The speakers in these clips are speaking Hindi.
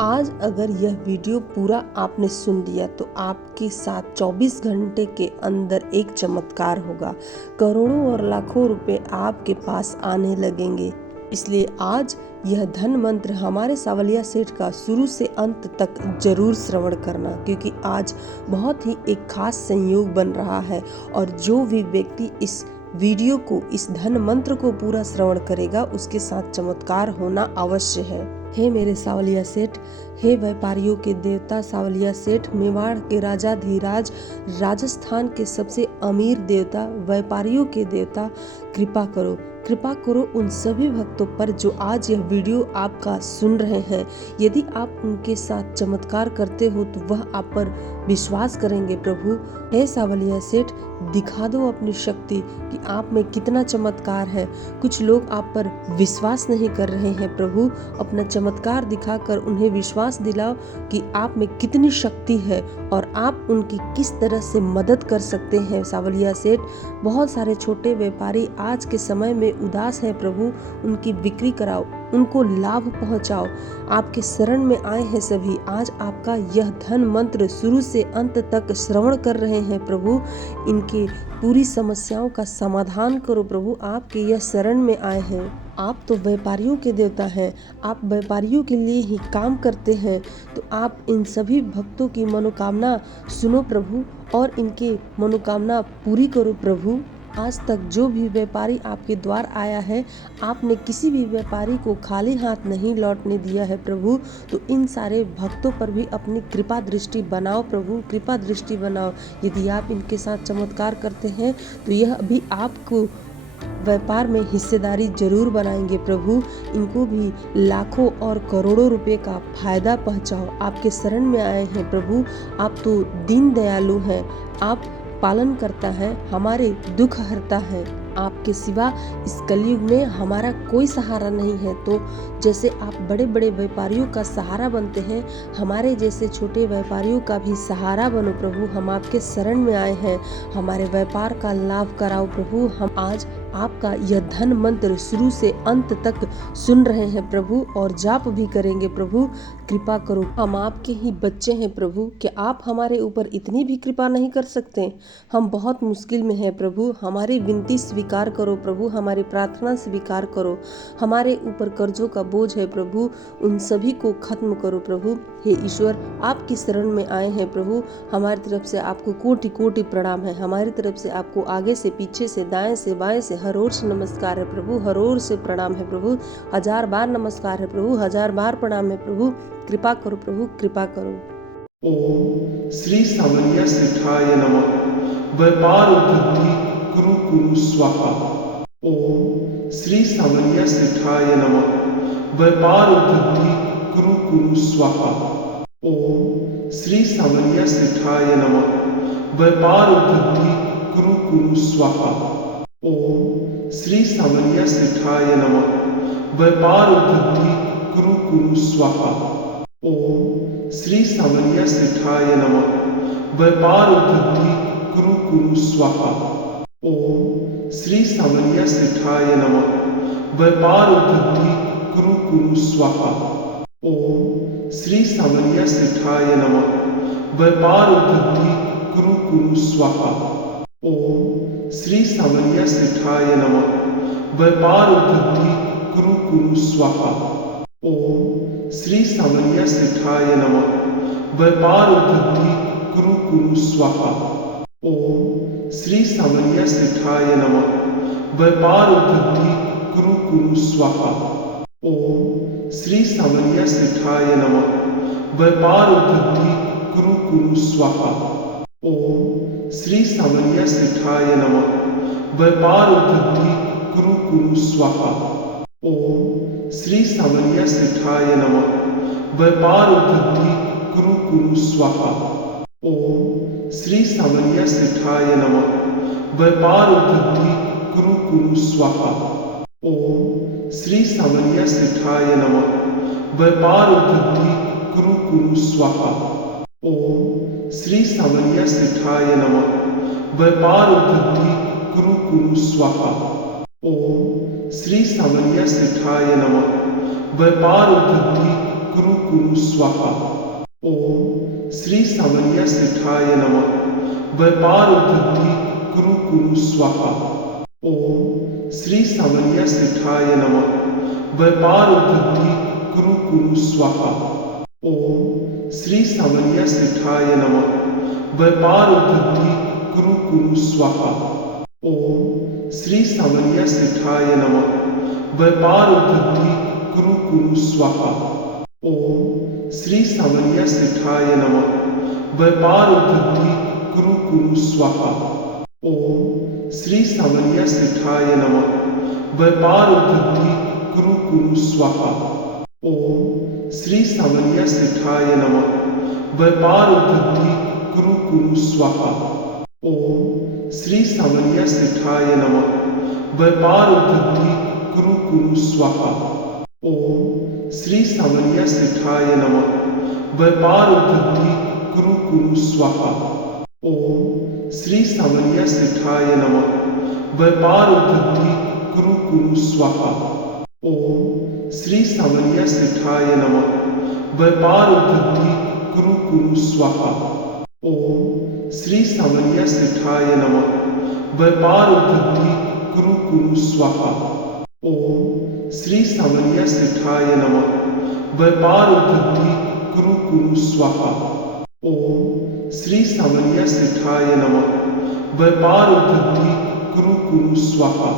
आज अगर यह वीडियो पूरा आपने सुन लिया तो आपके साथ 24 घंटे के अंदर एक चमत्कार होगा। करोड़ों और लाखों रुपए आपके पास आने लगेंगे। इसलिए आज यह धन मंत्र हमारे सावलिया सेठ का शुरू से अंत तक जरूर श्रवण करना, क्योंकि आज बहुत ही एक खास संयोग बन रहा है और जो भी व्यक्ति इस वीडियो को, इस धन मंत्र को पूरा श्रवण करेगा उसके साथ चमत्कार होना अवश्य है। हे मेरे सावलिया सेठ, हे व्यापारियों के देवता सावलिया सेठ, मेवाड़ के राजा धीराज, राजस्थान के सबसे अमीर देवता, व्यापारियों के देवता, कृपा करो, कृपा करो उन सभी भक्तों पर जो आज यह वीडियो आपका सुन रहे हैं। यदि आप उनके साथ चमत्कार करते हो तो वह आप पर विश्वास करेंगे। प्रभु हे सावलिया सेठ, दिखा दो अपनी शक्ति कि आप में कितना चमत्कार है। कुछ लोग आप पर विश्वास नहीं कर रहे हैं। प्रभु अपना चमत्कार दिखाकर उन्हें विश्वास दिलाओ कि आप में कितनी शक्ति है और आप उनकी किस तरह से मदद कर सकते हैं। सावलिया सेठ, बहुत सारे छोटे व्यापारी आज के समय में उदास है। प्रभु उनकी बिक्री कराओ, उनको लाभ पहुंचाओ। आपके शरण में आए हैं सभी। आज आपका यह धन मंत्र शुरू से अंत तक श्रवण कर रहे हैं। प्रभु इनके पूरी समस्याओं का समाधान करो। प्रभु आपके यह शरण में आए हैं। आप तो व्यापारियों के देवता हैं, आप व्यापारियों के लिए ही काम करते हैं, तो आप इन सभी भक्तों की मनोकामना सुनो प्रभु और इनके मनोकामना पूरी करो। प्रभु आज तक जो भी व्यापारी आपके द्वार आया है, आपने किसी भी व्यापारी को खाली हाथ नहीं लौटने दिया है। प्रभु तो इन सारे भक्तों पर भी अपनी कृपा दृष्टि बनाओ। प्रभु कृपा दृष्टि बनाओ। यदि आप इनके साथ चमत्कार करते हैं तो यह भी आपको व्यापार में हिस्सेदारी जरूर बनाएंगे। प्रभु इनको भी लाखों और करोड़ों रुपए का फायदा पहुंचाओ। आपके शरण में आए हैं प्रभु। आप तो दीन दयालु हैं, आप पालन करता है, हमारे दुख हरता है। आपके सिवा इस कलयुग में हमारा कोई सहारा नहीं है। तो जैसे आप बड़े बड़े व्यापारियों का सहारा बनते हैं, हमारे जैसे छोटे व्यापारियों का भी सहारा बनो। प्रभु हम आपके शरण में आए हैं, हमारे व्यापार का लाभ कराओ। प्रभु हम आज आपका यह धन मंत्र शुरू से अंत तक सुन रहे हैं प्रभु और जाप भी करेंगे। प्रभु कृपा करो, हम आपके ही बच्चे हैं प्रभु, क्या आप हमारे ऊपर इतनी भी कृपा नहीं कर सकते? हम बहुत मुश्किल में हैं प्रभु, हमारी विनती स्वीकार करो। प्रभु हमारी प्रार्थना स्वीकार करो। हमारे ऊपर कर्जों का बोझ है प्रभु, उन सभी को खत्म करो। प्रभु हे ईश्वर, आपकी शरण में आए हैं प्रभु। हमारी तरफ से आपको कोटि कोटि प्रणाम है। हमारी तरफ से आपको आगे से, पीछे से, दाएं से, बाएं से हर ओर से नमस्कार है प्रभु, हर ओर से प्रणाम है प्रभु। 1000 बार नमस्कार है प्रभु, 1000 बार प्रणाम है प्रभु। कृपा करो प्रभु, कृपा करो। ओम श्री सावलिया सेठाय नमः। व्यापार वृद्धि कुरु कुरु स्वाहा। ओम श्री सावलिया सेठाय नमः। व्यापार वृद्धि कुरु कुरु स्वाहा। ओम श्री सावलिया सेठाय नमः। व्यापार वृद्धि कुरु कुरु स्वाहा। ओम श्री सावलिया सेठाय नमः। व्यापार वृद्धि कुरु कुरु स्वाहा। ओम श्री सावलिया सेठाय नमः। व्यापार वृद्धि कुरु कुरु स्वाहा। ओम श्री सावलिया सेठाय नमः। व्यापार वृद्धि कुरु कुरु स्वाहा। ओम श्री सावलिया सेठाय नमः। व्यापार वृद्धि कुरु कुरु स्वाहा। ओम श्री सावलिया सेठाय नमः। व्यापार वृद्धि कुरु कुरु स्वाहा। ओम श्री सावलिया सेठाय नमः। व्यापार वृद्धि कुरु कुरु स्वाहा। ओम श्री सावलिया सेठाय नमः। व्यापार वृद्धि कुरु कुरु स्वाहा। ओम श्री सावलिया सेठाय नमः। व्यापार वृद्धि कुरु कुरु स्वाहा। ओम श्री सावलिया सेठाय नमः। व्यापार वृद्धि कुरु कुरु स्वाहा। ओम श्री सावलिया सेठाय नमः। व्यापार वृद्धि कुरु कुरु स्वाहा। ओम श्री सावलिया सेठाय नमः। व्यापार वृद्धि कुरु कुरु स्वाहा। ओम श्री सावलिया सेठाय नमः। व्यापार वृद्धि कुरु कुरु स्वाहा। ओम श्री सावलिया सेठाय नमः। व्यापार वृद्धि कुरु कुरु स्वाहा। ओम श्री सावलिया सेठाय नमः। व्यापार वृद्धि कुरु कुरु स्वाहा। ओम श्री सावलिया सेठाय नमः। व्यापार वृद्धि कुरु कुरु स्वाहा। ओम श्री सावलिया सेठाय नमः। व्यापार वृद्धि कुरु कुरु स्वाहा। ओम श्री सावलिया सेठाय नमः। व्यापार वृद्धि कुरु कुरु स्वाहा। ओम श्री सावलिया सेठाय नमः। व्यापार वृद्धि कुरु कुरु स्वाहा। ओम श्री सावलिया सेठाय नमः। व्यापार वृद्धि कुरु कुरु स्वाहा। ओम श्री सावलिया सेठाय नमः। व्यापार वृद्धि कुरु कुरु स्वाहा। ओम श्री सावलिया सेठाय नमः। व्यापार वृद्धि कुरु कुरु स्वाहा। ओम श्री सावलिया सेठाय नमः। व्यापार वृद्धि कुरु कुरु स्वाहा। ओम श्री सावलिया सेठाय नमः। व्यापार वृद्धि कुरु कुरु स्वाहा। ओम श्री सावलिया सेठाय नमः। व्यापार वृद्धि कुरु कुरु स्वाहा। ओम श्री सावलिया सेठाय नमः। व्यापार वृद्धि कुरु कुरु स्वाहा। ओम श्री सावलिया सेठाय नमः। व्यापार वृद्धि कुरु कुरु स्वाहा। ओम श्री सावलिया सेठाय नमः। व्यापार वृद्धि कुरु कुरु स्वाहा। ओम श्री सावलिया सेठाय नमः। व्यापार वृद्धि कुरु कुरु स्वाहा।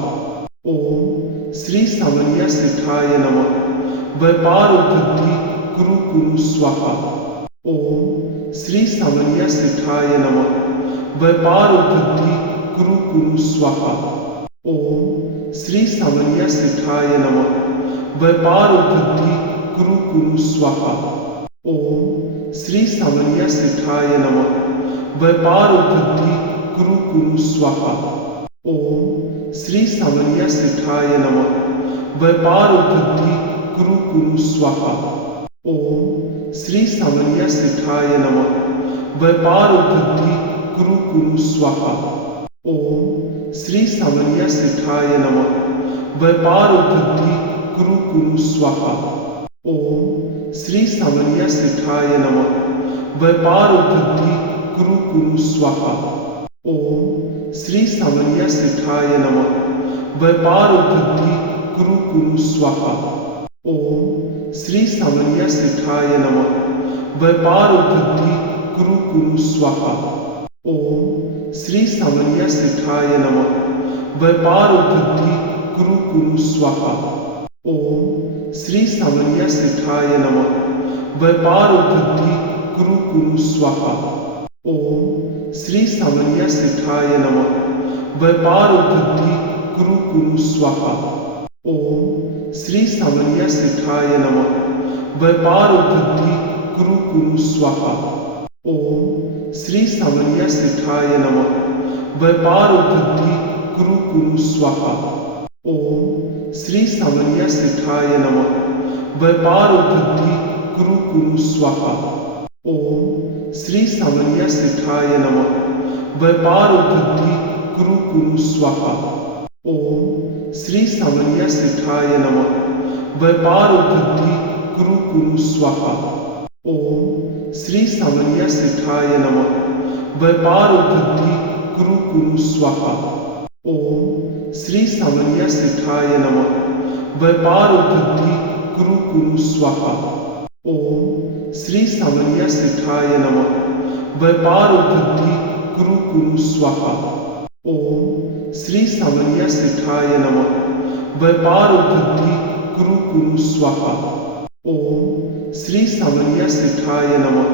ओम श्री सावलिया सेठाय नमः। व्यापार वृद्धि कुरु कुरु स्वाहा। ओम श्री सावलिया सेठाय नमः। व्यापार वृद्धि कुरु कुरु स्वाहा। ओम श्री सावलिया सेठाय नमः। व्यापार वृद्धि कुरु कुरु स्वाहा। ओम श्री सावलिया सेठाय नमः। व्यापार वृद्धि कुरु कुरु स्वाहा। ओम श्री सावलिया सेठाय नमः। व्यापार वृद्धि कुरु कुरु स्वाहा। ओम श्री सावलिया सेठाय नमः। व्यापार वृद्धि कुरु कुरु स्वाहा। ओम श्री सावलिया सेठाय नमः। व्यापार वृद्धि कुरु कुरु स्वाहा। ओम श्री सावलिया सेठाय नमः। व्यापार वृद्धि कुरु कुरु स्वाहा। ओम श्री सावलिया सेठाय नमः। व्यापार वृद्धि कुरु कुरु स्वाहा। ओम श्री सावलिया सेठाय नमः। व्यापार वृद्धि कुरु कुरु स्वाहा। ओम श्री सावलिया सेठाय नमः। व्यापार वृद्धि कुरु कुरु स्वाहा। ओम श्री सावलिया सेठाय नमः। व्यापार वृद्धि कुरु कुरु स्वाहा। ओम श्री सावलिया सेठाय नमः। व्यापार वृद्धि कुरु कुरु स्वाहा। ओम श्री सावलिया सेठाय नमः। व्यापार वृद्धि कुरु कुरु स्वाहा। ओम श्री सावलिया सेठाय नमः। व्यापार वृद्धि कुरु कुरु स्वाहा। ओम श्री सावलिया सेठाय नमः। व्यापार वृद्धि कुरु कुरु स्वाहा। ओम श्री सावलिया सेठाय नमः। व्यापार वृद्धि कुरु कुरु स्वाहा। ओम श्री सावलिया सेठाय नमः। व्यापार वृद्धि कुरु कुरु स्वाहा। ओम श्री सावलिया सेठाय नमः। व्यापार वृद्धि कुरु कुरु स्वाहा। ओम श्री सावलिया सेठाय नमः। व्यापार वृद्धि कुरु कुरु स्वाहा। ओम श्री सावलिया सेठाय नमः। व्यापार वृद्धि कुरु कुरु स्वाहा। ओम श्री सावलिया सेठाय नमः। व्यापार वृद्धि कुरु कुरु स्वाहा। ओम श्री सावलिया सेठाय नमः।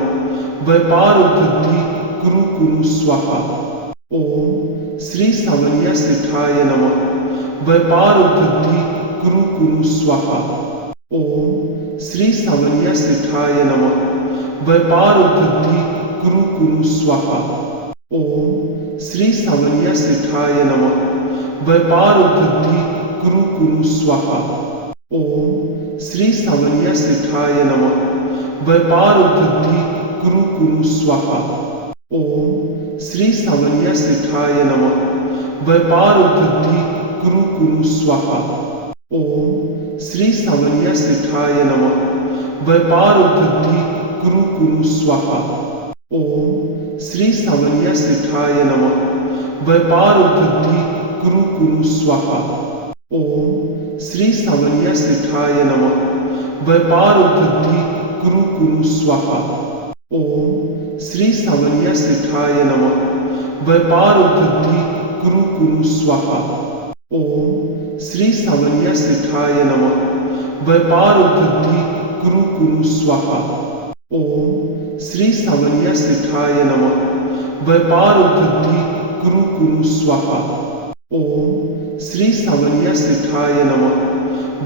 व्यापार वृद्धि कुरु कुरु स्वाहा। ओम श्री सावलिया सेठाय नमः। व्यापार वृद्धि कुरु कुरु स्वाहा। ओम श्री सावलिया सेठाय नमः। व्यापार वृद्धि कुरु कुरु स्वाहा। ओम श्री सावलिया सेठाय नमः। व्यापार वृद्धि कुरु कुरु स्वाहा। ओम श्री सावलिया सेठाय नमः। व्यापार वृद्धि कुरु कुरु स्वाहा। ओम श्री सावलिया सेठाय नमः। व्यापार वृद्धि कुरु कुरु स्वाहा। ओम श्री सावलिया सेठाय नमः। व्यापार वृद्धि कुरु कुरु स्वाहा। ओम श्री सावलिया सेठाय नमः। व्यापार वृद्धि कुरु कुरु स्वाहा। ओम श्री सावलिया सेठाय नमः। व्यापार वृद्धि कुरु कुरु स्वाहा। ओम श्री सावलिया सेठाय नमः। व्यापार वृद्धि कुरु कुरु स्वाहा। ओम श्री सावलिया सेठाय नमः। व्यापार वृद्धि कुरु कुरु स्वाहा। ओम श्री सावलिया सेठाय नमः। व्यापार वृद्धि कुरु कुरु स्वाहा। ओम श्री सावलिया सेठाय नमः।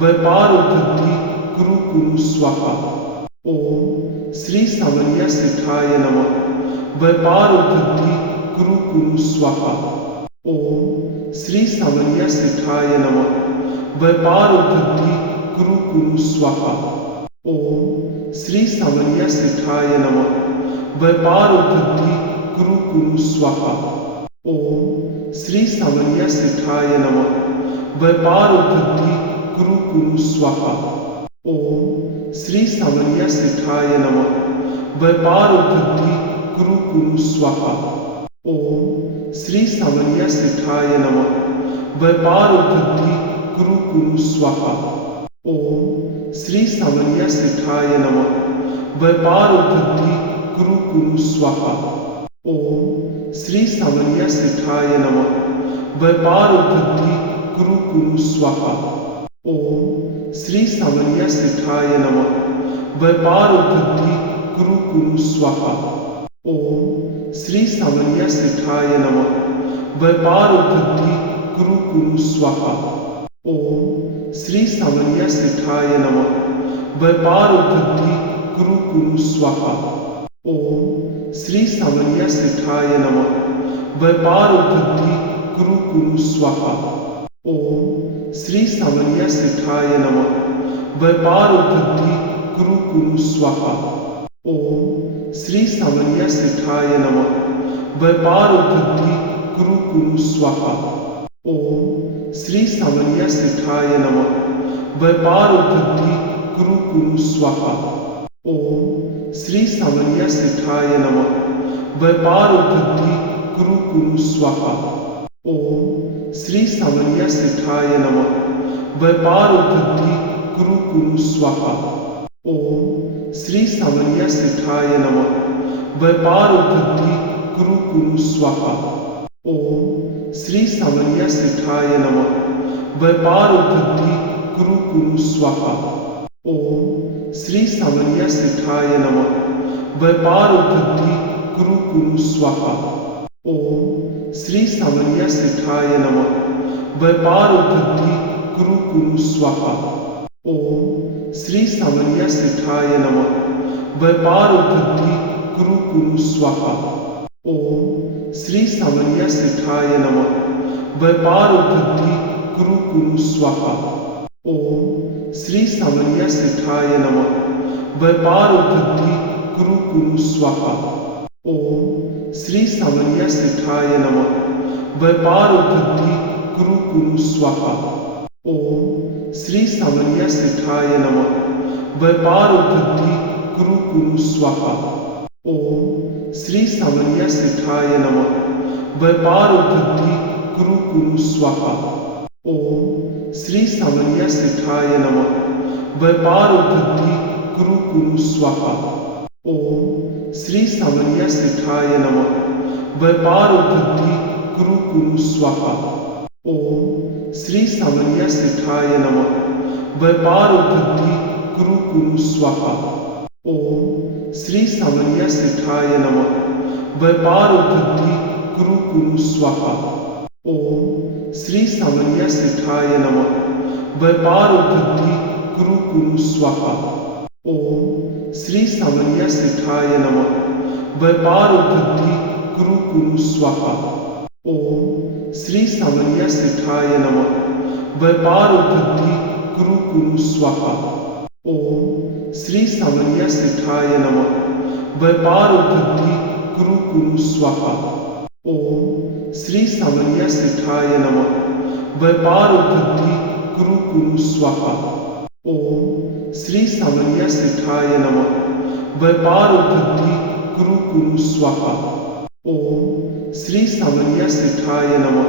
व्यापार वृद्धि कुरु कुरु स्वाहा। ओम श्री सावलिया सेठाय नमः। व्यापार वृद्धि कुरु कुरु स्वाहा। ओम श्री सावलिया सेठाय नमः। व्यापार वृद्धि कुरु कुरु स्वाहा। ओम श्री सावलिया सेठाय नमः। व्यापार वृद्धि कुरु कुरु स्वाहा। ओम श्री सावलिया सेठाय नमः। व्यापार वृद्धि कुरु कुरु स्वाहा। ओम श्री सावलिया सेठाय नमः। व्यापार वृद्धि कुरु कुरु स्वाहा। ओम श्री सावलिया सेठाय नमः। व्यापार वृद्धि कुरु कुरु स्वाहा। ओम श्री सावलिया सेठाय नमः। व्यापार वृद्धि कुरु कुरु स्वाहा। ओम श्री सावलिया सेठाय नमः। व्यापार वृद्धि कुरु कुरु स्वाहा। ओम श्री सावलिया सेठाय नमः। व्यापार वृद्धि कुरु कुरु स्वाहा। ओम श्री सावलिया सेठाय नमः। व्यापार वृद्धि कुरु कुरु स्वाहा। ओम श्री सावलिया सेठाय नमः। व्यापार वृद्धि कुरु कुरु स्वाहा। ओम श्री सावलिया सेठाय नमः। व्यापार वृद्धि कुरु कुरु स्वाहा। ओम श्री सावलिया सेठाय नमः। व्यापार वृद्धि कुरु कुरु स्वाहा। ओम श्री सावलिया सेठाय नमः। व्यापार वृद्धि कुरु कुरु स्वाहा। ओम श्री सावलिया सेठाय नमः। व्यापार वृद्धि कुरु कुरु स्वाहा। ओम श्री सावलिया सेठाय नमः। व्यापार वृद्धि कुरु कुरु स्वाहा। ओम श्री सावलिया सेठाय नमः। व्यापार वृद्धि कुरु कुरु स्वाहा। ओम श्री सावलिया सेठाय नमः। व्यापार वृद्धि कुरु कुरु स्वाहा। ओम श्री सावलिया सेठाय नमः। व्यापार वृद्धि कुरु कुरु स्वाहा। ओम श्री सावलिया सेठाय नमः। व्यापार वृद्धि कुरु कुरु स्वाहा। ओम श्री सावलिया सेठाय नमः। व्यापार वृद्धि कुरु कुरु स्वाहा। ओम श्री सावलिया सेठाय नमः। व्यापार वृद्धि कुरु कुरु स्वाहा। ओम श्री सावलिया सेठाय नमः। व्यापार वृद्धि कुरु कुरु स्वाहा। ओम श्री सावलिया सेठाय नमः। व्यापार वृद्धि कुरु कुरु स्वाहा। ओम श्री सावलिया सेठाय नमः। व्यापार वृद्धि कुरु कुरु स्वाहा। ओम श्री सावलिया सेठाय नमः। व्यापार वृद्धि कुरु कुरु स्वाहा। ओम श्री सावलिया सेठाय नमः। व्यापार वृद्धि कुरु कुरु स्वाहा। ओम श्री सावलिया सेठाय नमः। व्यापार वृद्धि कुरु कुरु स्वाहा। ओम श्री सावलिया सेठाय नमः। व्यापार वृद्धि कुरु कुरु स्वाहा। ओम श्री सावलिया सेठाय नमः। व्यापार वृद्धि कुरु कुरु स्वाहा। ओम श्री सावलिया सेठाय नमः। व्यापार वृद्धि कुरु कुरु स्वाहा। ओम श्री सावलिया सेठाय नमः। व्यापार वृद्धि कुरु कुरु स्वाहा। ओम श्री सावलिया सेठाय नमः। व्यापार वृद्धि कुरु कुरु स्वाहा। ओम श्री सावलिया सेठाय नमः। व्यापार वृद्धि कुरु कुरु स्वाहा। ओम श्री सावलिया सेठाय नमः। व्यापार वृद्धि कुरु कुरु स्वाहा। ओम श्री सावलिया सेठाय नमः। व्यापार वृद्धि कुरु कुरु स्वाहा। ओम श्री सावलिया सेठाय नमः। व्यापार वृद्धि कुरु कुरु स्वाहा। ओम श्री सावलिया सेठाय नमः।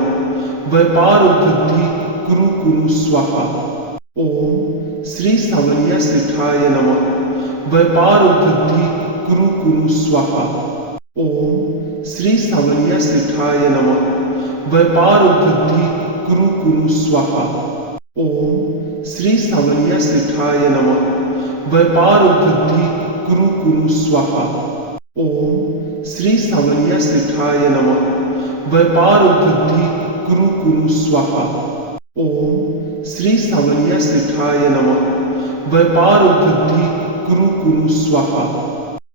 व्यापार वृद्धि कुरु कुरु स्वाहा। ओम श्री सावलिया सेठाय नमः। व्यापार वृद्धि कुरु कुरु स्वाहा। ओम श्री सावलिया सेठाय नमः। व्यापार वृद्धि कुरु कुरु स्वाहा। ओम श्री सावलिया सेठाय नमः। व्यापार वृद्धि कुरु कुरु स्वाहा। ओम श्री सावलिया सेठाय नमः। व्यापार वृद्धि कुरु कुरु स्वाहा। ओम श्री सावलिया सेठाय नमः। व्यापार वृद्धि कुरु कुरु स्वाहा।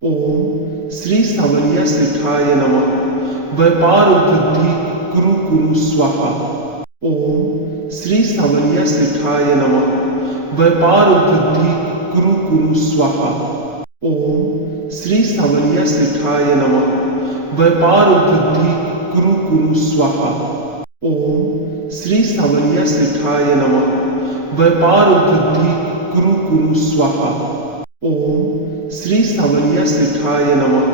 ओम श्री सावलिया सेठाय नमः। व्यापार वृद्धि कुरु कुरु स्वाहा। ओम श्री सावलिया सेठाय नमः। व्यापार वृद्धि कुरु कुरु स्वाहा। ओम श्री सावलिया सेठाय नमः। व्यापार वृद्धि कुरु कुरु स्वाहा। ओम श्री सावलिया सेठाय नमः। व्यापार वृद्धि कुरु कुरु स्वाहा। ओम श्री सावलिया सेठाय नमः।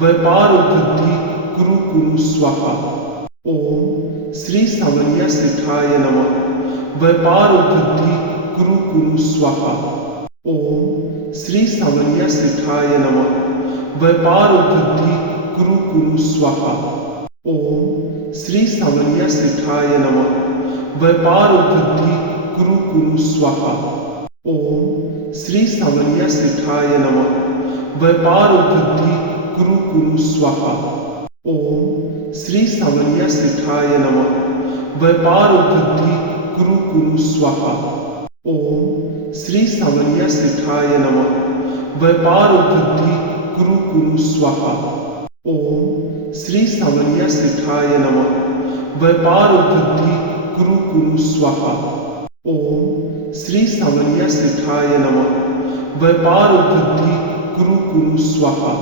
व्यापार वृद्धि कुरु कुरु स्वाहा। ओम श्री सावलिया सेठाय नमः। व्यापार वृद्धि कुरु कुरु स्वाहा। ओम श्री सावलिया सेठाय नमः। व्यापार वृद्धि कुरु कुरु स्वाहा। ओम श्री सावलिया सेठाय नमः। व्यापार वृद्धि कुरु कुरु स्वाहा। ओम श्री सावलिया सेठाय नमः। व्यापार वृद्धि कुरु कुरु स्वाहा। ओम श्री सावलिया सेठाय नमः। व्यापार वृद्धि कुरु कुरु स्वाहा। ओम श्री सावलिया सेठाय नमः। व्यापार वृद्धि कुरु कुरु स्वाहा। ओम श्री सावलिया सेठाय नमः। व्यापार वृद्धि कुरु कुरु स्वाहा। ओम श्री सावलिया सेठाय नमः। व्यापार वृद्धि कुरु कुरु स्वाहा।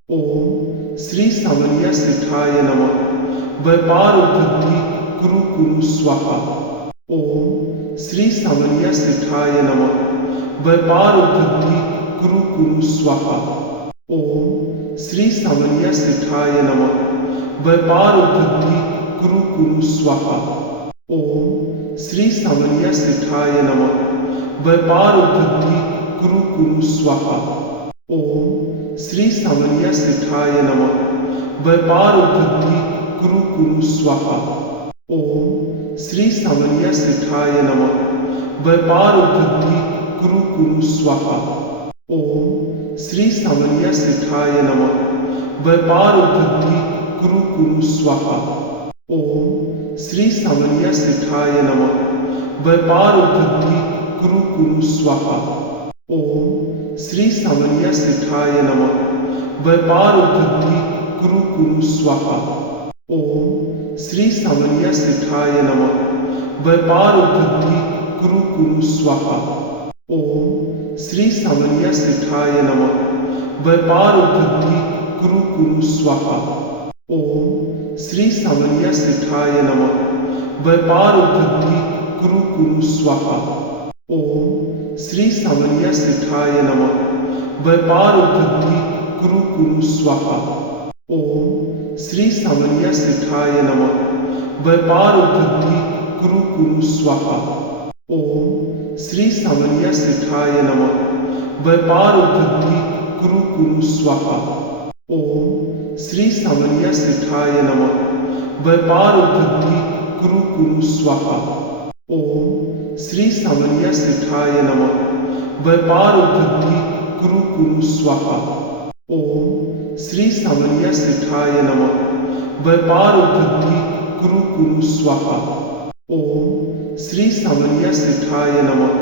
ओम श्री सावलिया सेठाय नमः। व्यापार वृद्धि कुरु कुरु स्वाहा। ओम श्री सावलिया सेठाय नमः। व्यापार वृद्धि कुरु कुरु स्वाहा। ओम श्री सावलिया सेठाय नमः। व्यापार वृद्धि कुरु कुरु स्वाहा। ओम श्री सावलिया सेठाय नमः। व्यापार वृद्धि कुरु कुरु स्वाहा। ओम श्री सावलिया सेठाय नमः। व्यापार वृद्धि कुरु कुरु स्वाहा। ओम श्री सावलिया सेठाय नमः। व्यापार वृद्धि कुरु कुरु स्वाहा। ओम श्री सावलिया सेठाय नमः। व्यापार वृद्धि कुरु कुरु स्वाहा। ओम श्री सावलिया सेठाय नमः। व्यापार वृद्धि कुरु कुरु स्वाहा। ओम श्री सावलिया सेठाय नमः। व्यापार वृद्धि कुरु कुरु स्वाहा। ओम श्री सावलिया सेठाय नमः। व्यापार वृद्धि कुरु कुरु स्वाहा। ओम श्री सावलिया सेठाय नमः। व्यापार वृद्धि कुरु कुरु स्वाहा। ओम श्री सावलिया सेठाय नमः। व्यापार वृद्धि कुरु कुरु स्वाहा। ओम श्री सावलिया सेठाय नमः। व्यापार वृद्धि कुरु कुरु स्वाहा। ओम श्री सावलिया सेठाय नमः। व्यापार वृद्धि कुरु कुरु स्वाहा। ओम श्री सावलिया सेठाय नमः। व्यापार वृद्धि कुरु कुरु स्वाहा। ओम श्री सावलिया सेठाय नमः। व्यापार वृद्धि कुरु कुरु स्वाहा। ओम श्री सावलिया सेठाय नमः। व्यापार वृद्धि कुरु कुरु स्वाहा। ओम श्री सावलिया सेठाय नमः। व्यापार वृद्धि कुरु कुरु स्वाहा। ओम श्री सावलिया सेठाय नमः।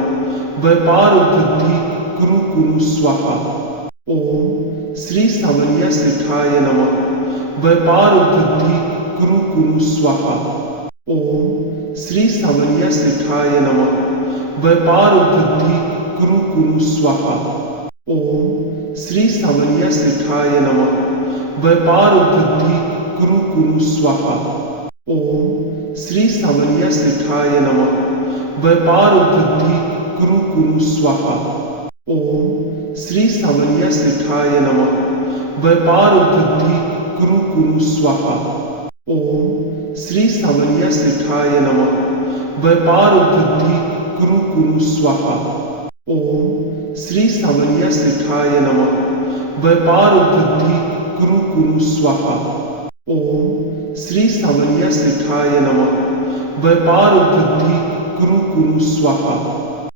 व्यापार वृद्धि कुरु कुरु स्वाहा। ओम श्री सावलिया सेठाय नमः। व्यापार वृद्धि कुरु कुरु स्वाहा। ओम श्री सावलिया सेठाय नमः। व्यापार वृद्धि कुरु कुरु स्वाहा। ओम श्री सावलिया सेठाय नमः। व्यापार वृद्धि कुरु कुरु स्वाहा। ओम श्री सावलिया सेठाय नमः। व्यापार वृद्धि कुरु कुरु स्वाहा। ओम श्री सावलिया सेठाय नमः। व्यापार वृद्धि कुरु कुरु स्वाहा। ओम श्री सावलिया सेठाय नमः। व्यापार वृद्धि कुरु कुरु स्वाहा। ओम श्री सावलिया सेठाय नमः। व्यापार वृद्धि कुरु कुरु स्वाहा। ओम श्री सावलिया सेठाय नमः। व्यापार वृद्धि कुरु कुरु स्वाहा।